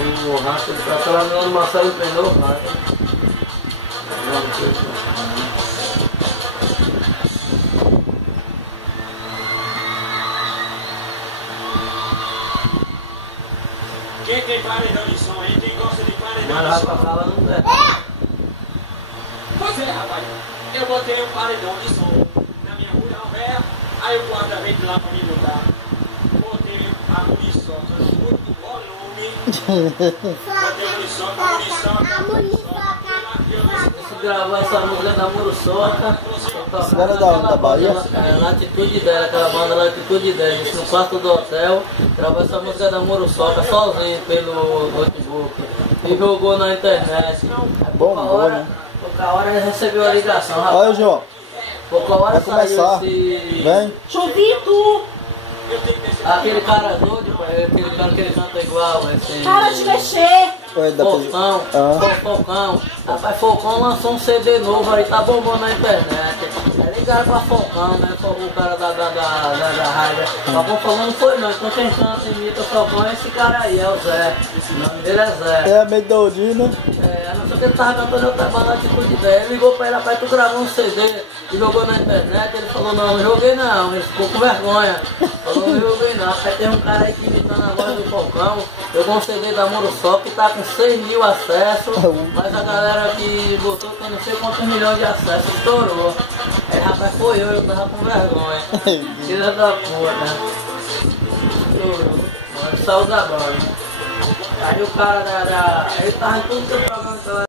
O rato ele tá trabalhando no Marcelo Pneu, cara. Quem tem paredão de som aí? Quem gosta de paredão Mas de vai som? pra sala não der. Pois é, rapaz. Eu botei um paredão de som na minha mulher velha. Aí o guarda veio de lá pra me botar. Botei a muniçoca no muito volume. Botei a muniçoca. Gravar essa música da Muriçoca. Esse cara é da onde? Da Bahia? Na Atitude 10, aquela banda na Atitude 10, isso no quarto do hotel. Gravou essa música da Muriçoca sozinho pelo notebook. E jogou na internet. Bom, boa, né? Pouca hora ele recebeu a ligação, rapaz. Olha, João. Pouca hora Vai começar. esse... Vem. Chovito! Aquele cara doido, pai, aquele cara que ele canta igual, esse... Para de mexer! Oi, da Focão, Focão. Rapaz, Focão lançou um CD novo aí, tá bombando na internet. Aí ligaram pra Focão, né? O cara da rádio. Focão falou, não foi não, então quem canta e imita o Focão é esse cara aí, é o Zé. O nome dele é Zé. É meio doidinho, né? É, não sei o que ele tava cantando, eu tava na Atitude 10. Ele ligou pra ele, rapaz, tu gravou um CD e jogou na internet. Ele falou, não joguei não, ele ficou com vergonha. Falou, não joguei não. Aí tem um cara aí que imitando a voz do Focão, jogou um CD da Muriçoca que tá com 6 mil acessos, mas a galera que botou tem não sei quantos milhões de acessos, estourou. Aí rapaz, foi eu tava com vergonha. Filha da puta. Estourou. Saiu da banha. Aí o cara ele tava em tudo que eu